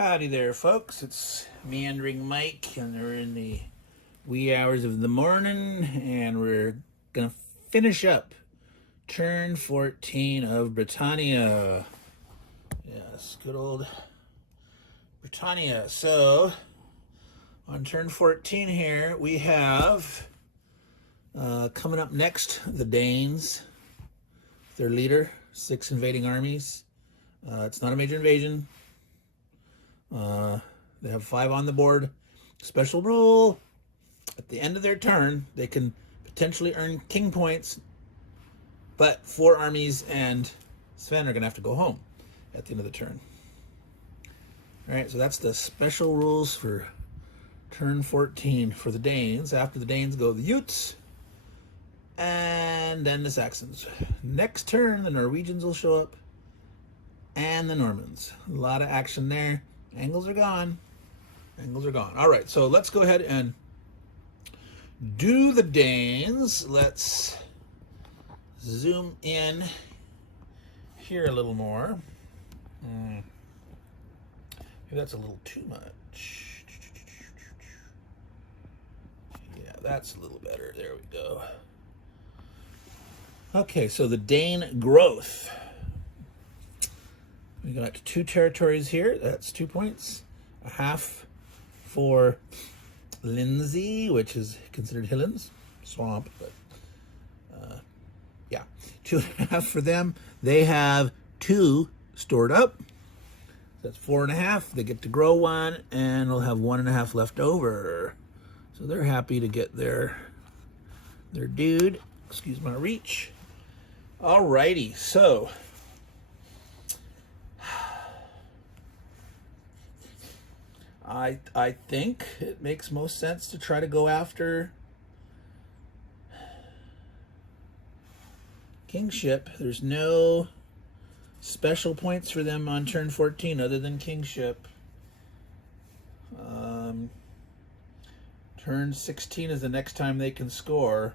Howdy there, folks. It's Meandering Mike, and we're in the wee hours of the morning, and we're gonna finish up turn 14 of Britannia. Yes, good old Britannia. So, on turn 14 here, we have coming up next the Danes, their leader, 6 invading armies. It's not a major invasion. They have 5 on the board. Special rule: at the end of their turn, they can potentially earn king points, but 4 armies and Sven are going to have to go home at the end of the turn. All right, so that's the special rules for turn 14 for the Danes. After the Danes go the Utes, and then the Saxons. Next turn, the Norwegians will show up, and the Normans. A lot of action there. Angles are gone. Angles are gone. All right, so let's go ahead and do the Danes. Let's zoom in here a little more. Maybe that's a little too much. Yeah, that's a little better. There we go. Okay, so the Dane growth. We got 2 territories here. That's 2 points. A half for Lindsay, which is considered Hillen's swamp, but yeah, 2.5 for them. They have 2 stored up. That's 4.5. They get to grow 1, and they'll have 1.5 left over. So they're happy to get their dude. Excuse my reach. Alrighty, so I think it makes most sense to try to go after kingship. There's no special points for them on turn 14 other than kingship. Turn 16 is the next time they can score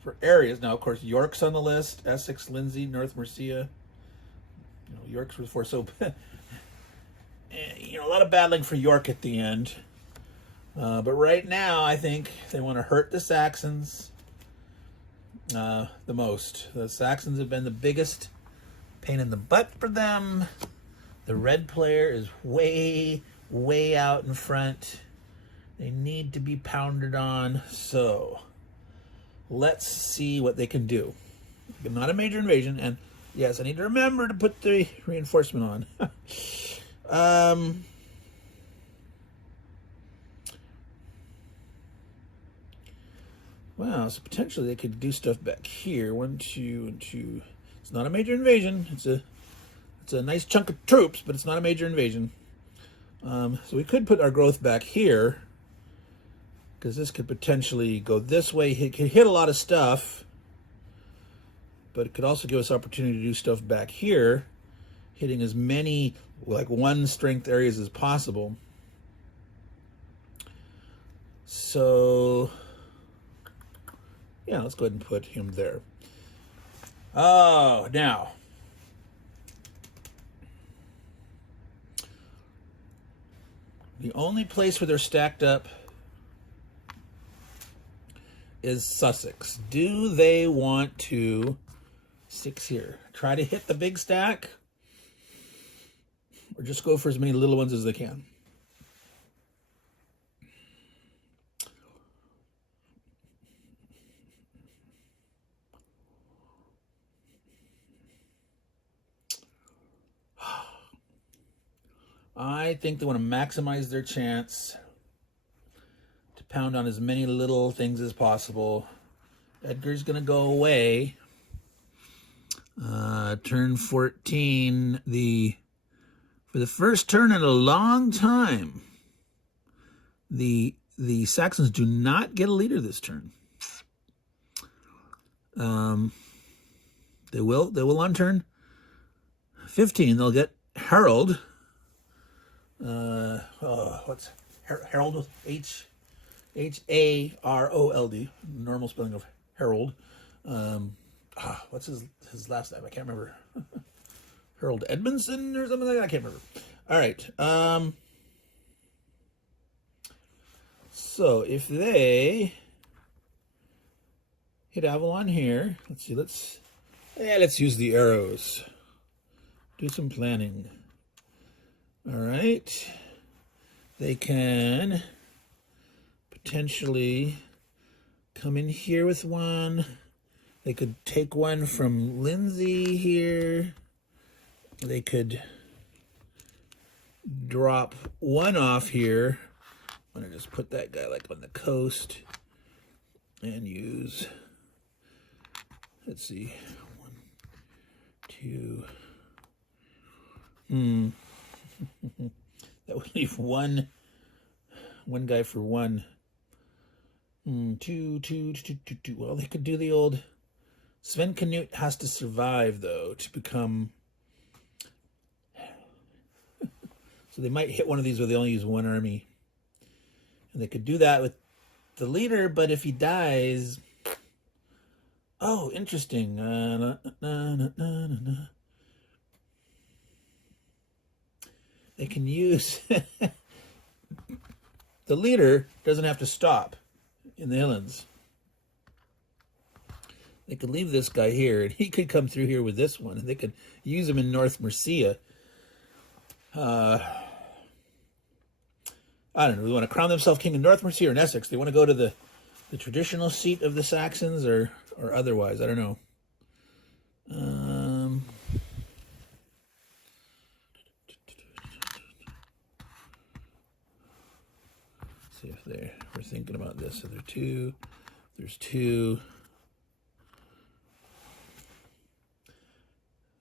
for areas. Now, of course, York's on the list. Essex, Lindsay, North Mercia. York's was 4. So a lot of battling for York at the end. But right now, I think they want to hurt the Saxons the most. The Saxons have been the biggest pain in the butt for them. The red player is way, way out in front. They need to be pounded on. So let's see what they can do. Not a major invasion. And yes, I need to remember to put the reinforcement on. Wow, so potentially they could do stuff back here. 1, 2, and 2. It's not a major invasion. It's a nice chunk of troops, but it's not a major invasion. So we could put our growth back here, because this could potentially go this way. It could hit a lot of stuff, but it could also give us opportunity to do stuff back here, hitting as many 1 strength areas as possible. So yeah, let's go ahead and put him there. Oh, now the only place where they're stacked up is Sussex. Do they want to 6 here? Try to hit the big stack, or just go for as many little ones as they can? I think they want to maximize their chance to pound on as many little things as possible. Edgar's going to go away. Turn 14, for the first turn in a long time, the Saxons do not get a leader this turn. They will on turn 15. They'll get Harold. What's Harold with Harold? Normal spelling of Harold. What's his last name? I can't remember. Harold Edmondson or something like that. I can't remember. All right. So if they hit Avalon here, let's see, let's use the arrows. Do some planning. All right. They can potentially come in here with one. They could take one from Lindsay here. They could drop one off here. I'm gonna just put that guy like on the coast and use, let's see, 1, 2. That would leave one guy for one. 2. Well, they could do the old. Sven Canute has to survive though to become. So they might hit one of these where they only use one army. And they could do that with the leader, but if he dies... Oh, interesting. They can use... The leader doesn't have to stop in the Highlands. They could leave this guy here, and he could come through here with this one, and they could use him in North Mercia. I don't know. They want to crown themselves king in North Mercia or in Essex. They want to go to the traditional seat of the Saxons or otherwise. I don't know. See if we're thinking about this. So there's two.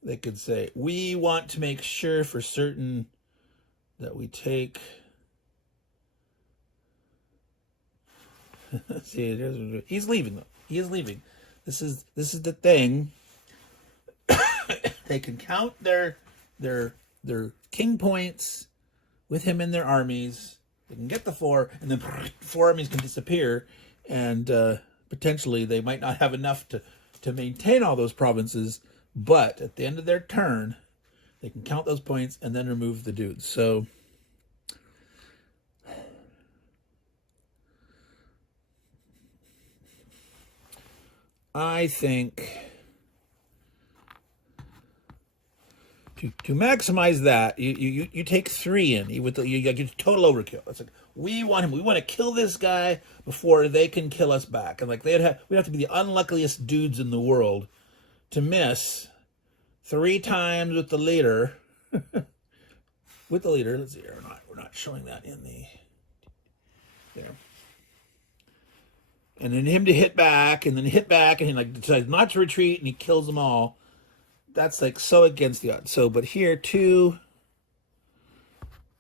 They could say, we want to make sure for certain that we take... See, he's leaving though. He is leaving. This is the thing. They can count their king points with him in their armies. They can get the 4, and then 4 armies can disappear, and potentially they might not have enough to maintain all those provinces. But at the end of their turn, they can count those points and then remove the dudes. So. I think to maximize that, you take 3 in. You get total overkill. It's like we want him. We want to kill this guy before they can kill us back. And like we'd have to be the unluckiest dudes in the world to miss 3 times with the leader. With the leader, let's see. We're not showing that in the there. And then him to hit back, and then hit back, and he like decides not to retreat, and he kills them all. That's like so against the odds. So, but here too,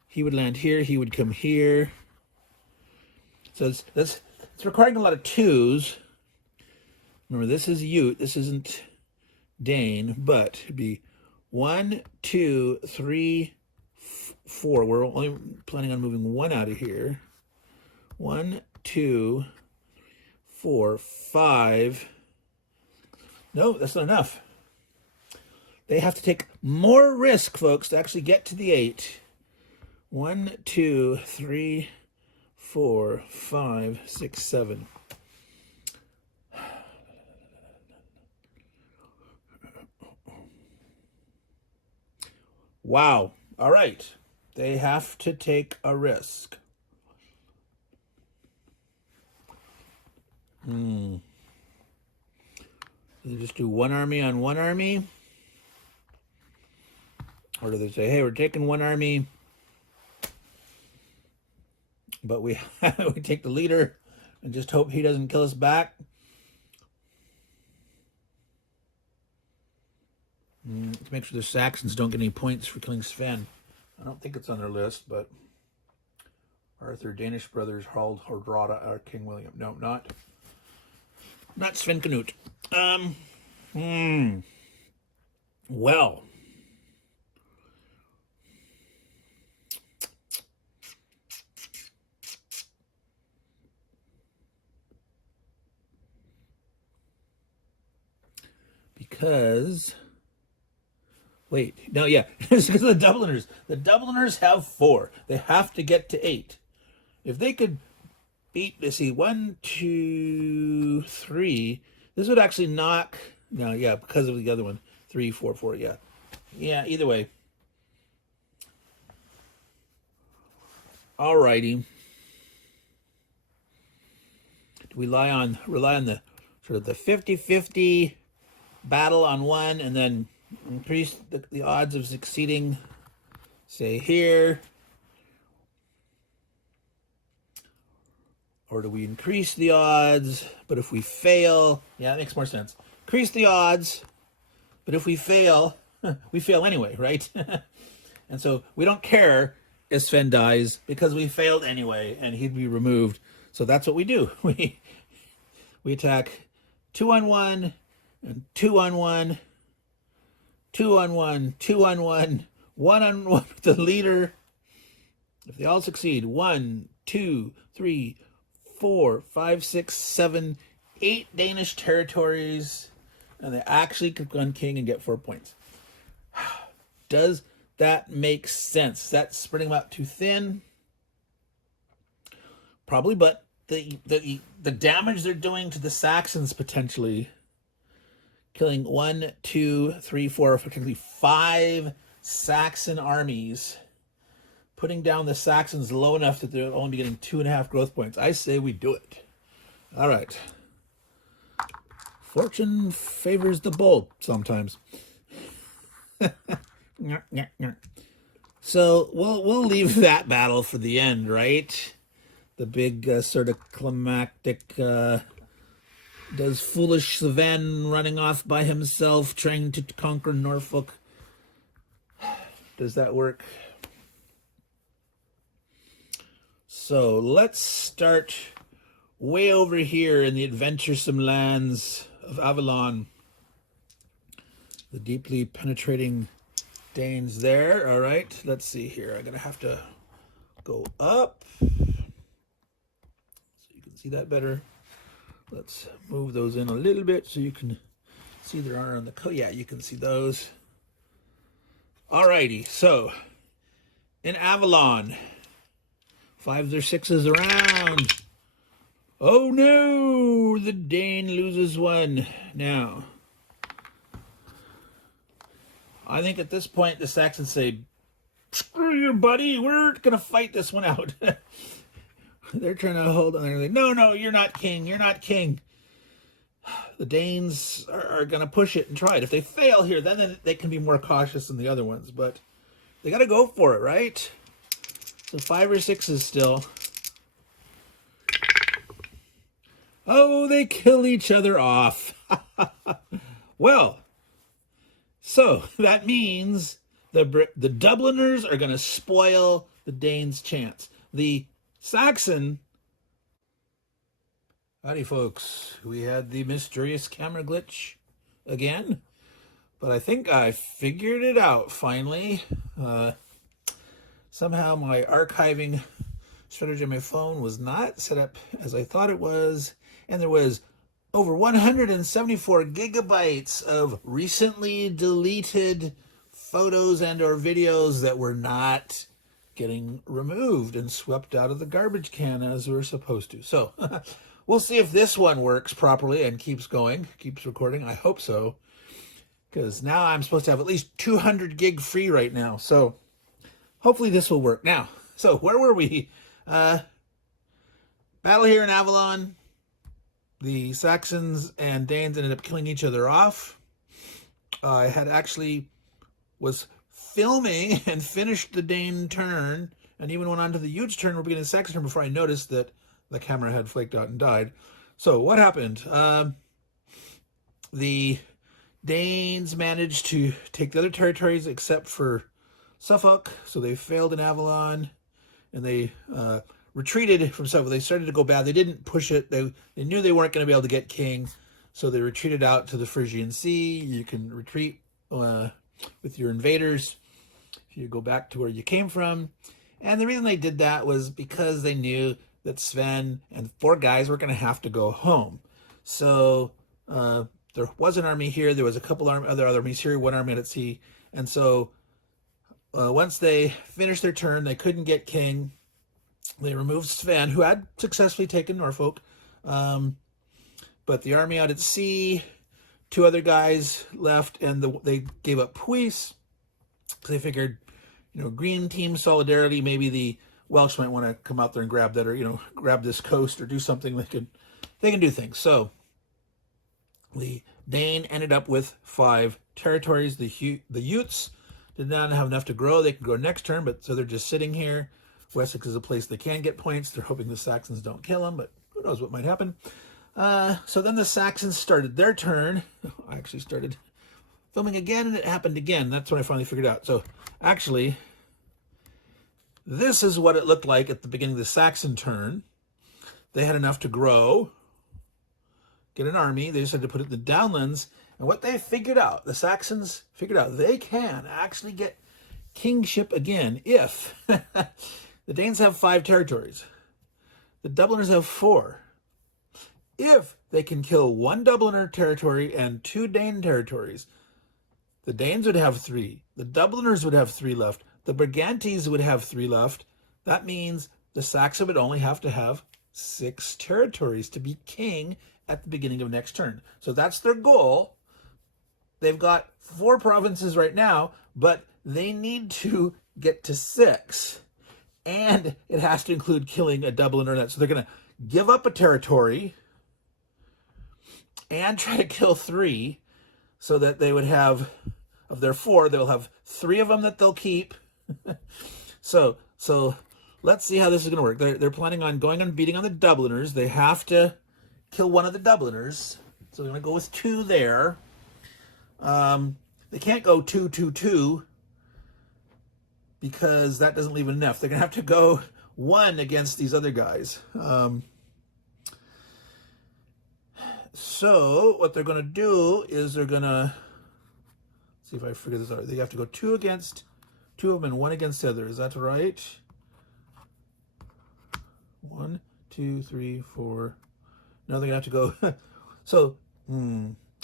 he would land here. He would come here. So it's requiring a lot of 2s. Remember, this is Ute. This isn't Dane, but it'd be 1, 2, 3, 4. We're only planning on moving 1 out of here. 1, 2, 4, 5. No, that's not enough. They have to take more risk, folks, to actually get to the 8. 1, 2, 3, 4, 5, 6, 7. Wow. All right. They have to take a risk. They just do 1 army on 1 army? Or do they say, hey, we're taking 1 army, but we take the leader and just hope he doesn't kill us back? To make sure the Saxons don't get any points for killing Sven. I don't think it's on their list, but Arthur, Danish brothers, Harald, Hardrada, or King William. No, not Sven Canute. Well. Because... Wait, no, yeah, it's because of the Dubliners. The Dubliners have 4. They have to get to 8. If they could beat, let's see, 1, 2, 3. This would actually knock, no, yeah, because of the other one. 3, 4, 4, yeah. Yeah, either way. Alrighty. Do we rely on the sort of the 50-50 battle on one and then increase the odds of succeeding, say here? Or do we increase the odds, but if we fail, yeah, that makes more sense. Increase the odds, but if we fail, we fail anyway, right? And so we don't care if Sven dies because we failed anyway and he'd be removed. So that's what we do. We attack 2 on 1 and 2 on 1, 2 on 1, 2 on 1, 1 on 1 with the leader. If they all succeed, 1, 2, 3, 4, 5, 6, 7, 8 Danish territories, and they actually could run king and get 4 points. Does that make sense? Is that spreading them out too thin? Probably, but the damage they're doing to the Saxons potentially, killing 1, 2, 3, 4, particularly 5 Saxon armies, putting down the Saxons low enough that they'll only be getting 2.5 growth points. I say we do it. All right. Fortune favors the bold sometimes. So we'll leave that battle for the end, right? The big sort of climactic, does foolish Sven running off by himself, trying to conquer Norfolk. Does that work? So let's start way over here in the adventuresome lands of Avalon. The deeply penetrating Danes there. All right, let's see here. I'm going to have to go up so you can see that better. Let's move those in a little bit so you can see there are on the coast. Yeah, you can see those. All righty, so in Avalon, 5s or 6s around. Oh no, the Dane loses 1 now. I think at this point the Saxons say, screw you, buddy, we're going to fight this one out. They're trying to hold on. They're like, no, you're not king, you're not king. The Danes are going to push it and try it. If they fail here, then they can be more cautious than the other ones, but they got to go for it, right? So 5 or 6s still. Oh, they kill each other off. Well, so that means the Dubliners are going to spoil the Danes' chance. The Saxon... Howdy, folks. We had the mysterious camera glitch again, but I think I figured it out finally. Somehow my archiving strategy on my phone was not set up as I thought it was, and there was over 174 gigabytes of recently deleted photos and or videos that were not getting removed and swept out of the garbage can as we were supposed to. So we'll see if this one works properly and keeps going, keeps recording. I hope so, because now I'm supposed to have at least 200 gig free right now. So hopefully this will work. Now, so where were we? Battle here in Avalon. The Saxons and Danes ended up killing each other off. I had actually was filming and finished the Dane turn, and even went on to the huge turn. We're beginning the Saxon turn before I noticed that the camera had flaked out and died. So what happened? The Danes managed to take the other territories except for Suffolk, so they failed in Avalon, and they retreated from Suffolk. They started to go bad. They didn't push it. They knew they weren't going to be able to get king, so they retreated out to the Phrygian Sea. You can retreat with your invaders if you go back to where you came from. And the reason they did that was because they knew that Sven and 4 guys were going to have to go home. So there was an army here. There was a couple other armies here, 1 army at sea. And so once they finished their turn, they couldn't get king. They removed Sven, who had successfully taken Norfolk. But the army out at sea, 2 other guys left, and they gave up Puis. They figured, green team solidarity, maybe the Welsh might want to come out there and grab that, or, grab this coast or do something. They can do things. So the Dane ended up with 5 territories. The Utes did not have enough to grow. They could grow next turn, but so they're just sitting here. Wessex is a place they can get points. They're hoping the Saxons don't kill them, but who knows what might happen. So then the Saxons started their turn. I actually started filming again, and it happened again. That's when I finally figured out. So actually, this is what it looked like at the beginning of the Saxon turn. They had enough to grow, get an army. They just had to put it in the downlands. And what they figured out, the Saxons figured out, they can actually get kingship again if the Danes have 5 territories. The Dubliners have 4. If they can kill 1 Dubliner territory and 2 Dane territories, the Danes would have 3. The Dubliners would have 3 left. The Brigantes would have 3 left. That means the Saxon would only have to have 6 territories to be king at the beginning of next turn. So that's their goal. They've got 4 provinces right now, but they need to get to 6. And it has to include killing a Dubliner. So they're going to give up a territory and try to kill 3 so that they would have, of their 4, they'll have 3 of them that they'll keep. So let's see how this is going to work. They're planning on going and beating on the Dubliners. They have to kill 1 of the Dubliners. So they're going to go with 2 there. They can't go 2-2-2 because that doesn't leave enough. They're going to have to go 1 against these other guys. So what they're going to do is they're going to, see if I figure this out. They have to go 2 against 2 of them and 1 against the other. Is that right? 1, 2, 3, 4. Now they're going to have to go. So,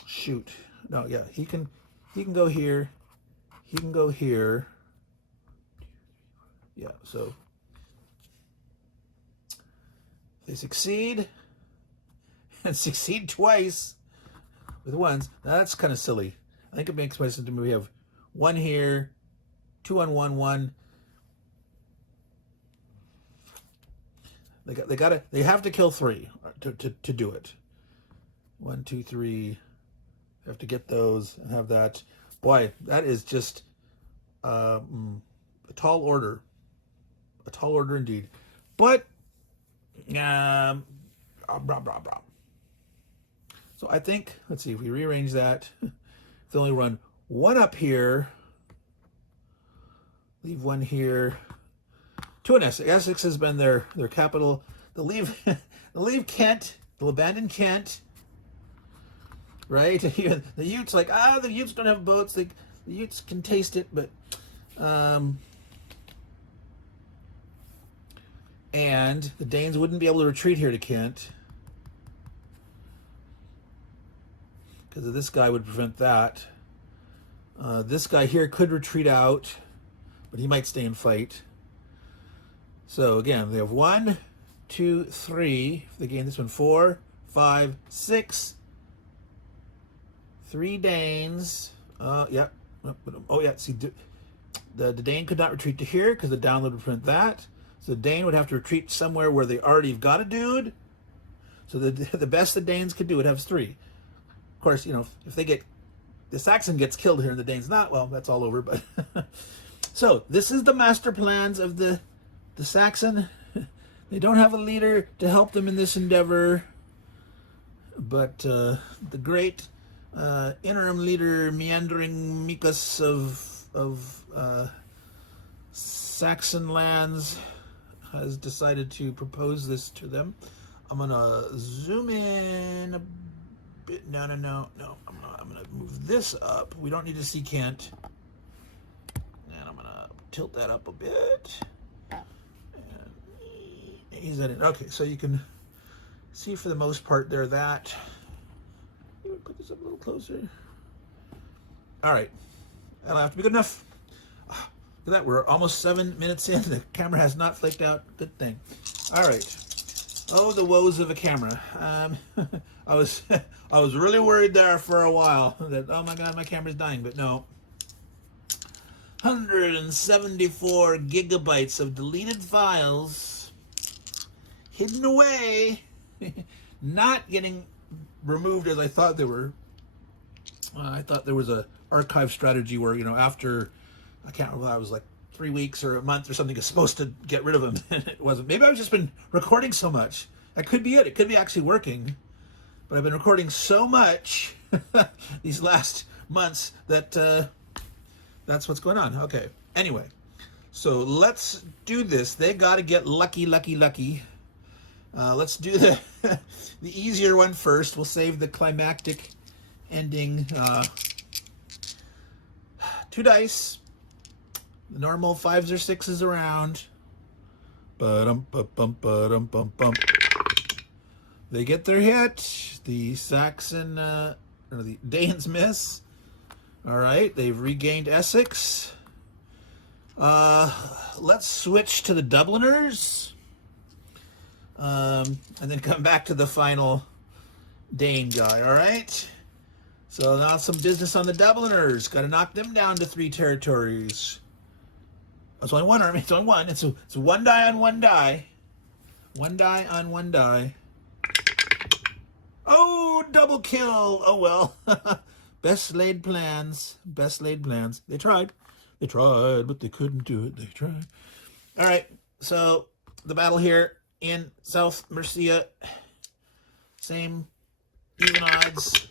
shoot. No, yeah, he can go here. He can go here. Yeah, so if they succeed and succeed twice with 1s, now that's kind of silly. I think it makes more sense to me. We have 1 here, 2 on 1, 1. They have to kill 3 to do it. 1, 2, 3. They have to get those and have that. Boy, that is just a tall order. A tall order indeed. But so I think, let's see, if we rearrange that, they only run 1 up here, leave 1 here, 2 in Essex. Essex has been their capital. They'll leave Kent. They'll abandon Kent. Right? The Utes the Utes don't have boats. The Utes can taste it, but and the Danes wouldn't be able to retreat here to Kent because this guy would prevent that. This guy here could retreat out, but he might stay and fight. So again, they have 1, 2, 3. If they gain this one, 4, 5, 6. 3 Danes. Yeah. Oh, yeah. See, the Dane could not retreat to here because the download would prevent that. So the Dane would have to retreat somewhere where they already have got a dude. So the best the Danes could do would have 3. Of course, if the Saxon gets killed here and the Dane's not, well, that's all over. But so this is the master plans of the Saxon. They don't have a leader to help them in this endeavor, but the great interim leader, Meandering Mike of Saxon lands, has decided to propose this to them. I'm gonna zoom in a bit. No. I'm gonna move this up. We don't need to see Kent, and I'm gonna tilt that up a bit. And ease that in. Okay, so you can see for the most part there that. Put this up a little closer. All right, that'll have to be good enough. at that. We're almost 7 minutes in. The camera has not flaked out. Good thing. All right. Oh, the woes of a camera. I was I was really worried there for a while that, oh my God, my camera's dying, but no. 174 gigabytes of deleted files hidden away, not getting removed as I thought they were. I thought there was a archive strategy where, after, I can't remember, I was like 3 weeks or a month or something, is supposed to get rid of them, and it wasn't. Maybe I've just been recording so much. That could be it. It could be actually working, but I've been recording so much these last months that that's what's going on. Okay. Anyway, so let's do this. They got to get lucky. Let's do the the easier one first. We'll save the climactic ending. 2 dice. The normal 5s or 6s around. Ba-dum-ba-bum. They get their hit. The Saxon or the Danes miss. All right, they've regained Essex. Let's switch to the Dubliners. And then come back to the final Dane guy, all right? So now some business on the Dubliners. Got to knock them down to 3 territories. It's only one army. It's only one. It's 1 die on 1 die. 1 die on 1 die. Oh, double kill. Oh, well. Best laid plans. Best laid plans. They tried. They tried, but they couldn't do it. They tried. All right. So the battle here in South Mercia. Same even odds.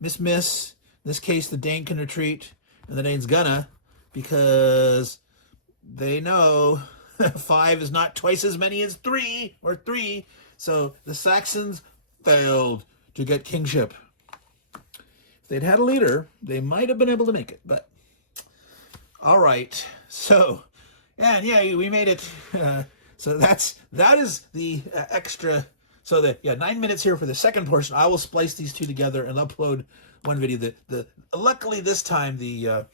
Miss. In this case, the Dane can retreat, and the Dane's gonna, because they know 5 is not twice as many as 3, or 3. So the Saxons failed to get kingship. If they'd had a leader, they might have been able to make it, but all right. So, and yeah, we made it. So that is the extra. So 9 minutes here for the second portion. I will splice these two together and upload one video. Luckily this time the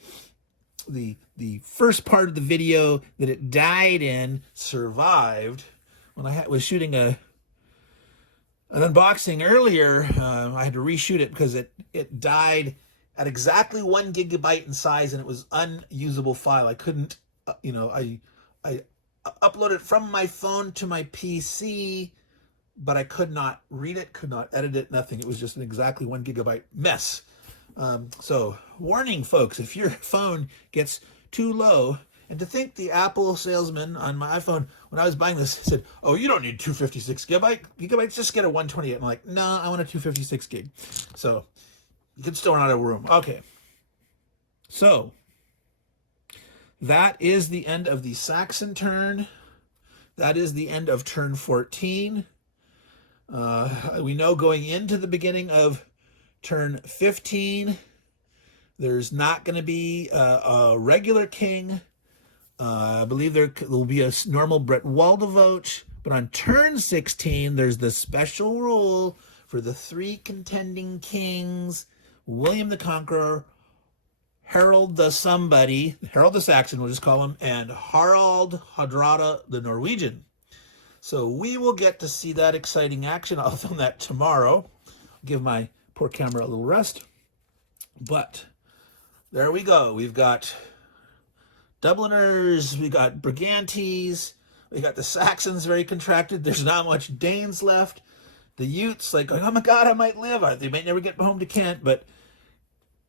first part of the video that it died in survived. When I was shooting an unboxing earlier, I had to reshoot it because it died at exactly 1 gigabyte in size, and it was unusable file. I couldn't, I uploaded it from my phone to my PC, but I could not read it, could not edit it, nothing. It was just an exactly 1 gigabyte mess. So warning, folks, if your phone gets too low, and to think the Apple salesman on my iPhone, when I was buying this, said, oh, you don't need 256 gigabytes, just get a 128. I'm like, no, I want a 256 gig. So you can still run out of room. Okay. So that is the end of the Saxon turn. That is the end of turn 14. We know going into the beginning of turn 15, there's not going to be a regular king. I believe there will be a normal Bretwalda vote, but on turn 16, there's the special rule for the 3 contending kings: William the Conqueror, Harold the somebody, Harold the Saxon, we'll just call him, and Harald Hardrada the Norwegian. So we will get to see that exciting action. I'll film that tomorrow. Give my poor camera a little rest. But there we go. We've got Dubliners, we got Brigantes, we got the Saxons very contracted. There's not much Danes left. The Utes, like, oh my God, I might live. They might never get home to Kent, but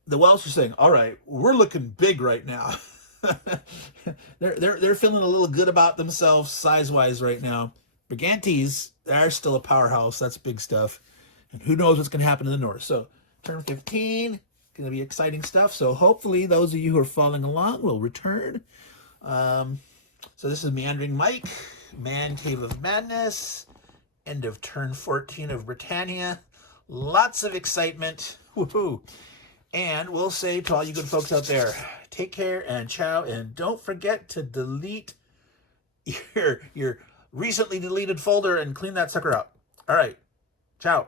the Welsh are saying, all right, we're looking big right now. they're feeling a little good about themselves size-wise right now. Brigantes, they're still a powerhouse. That's big stuff. And who knows what's going to happen in the north. So turn 15, going to be exciting stuff. So hopefully those of you who are following along will return. So this is Meandering Mike, Man Cave of Madness, end of turn 14 of Britannia. Lots of excitement. Woohoo! And we'll say to all you good folks out there, take care and ciao. And don't forget to delete your recently deleted folder and clean that sucker up. All right. Ciao.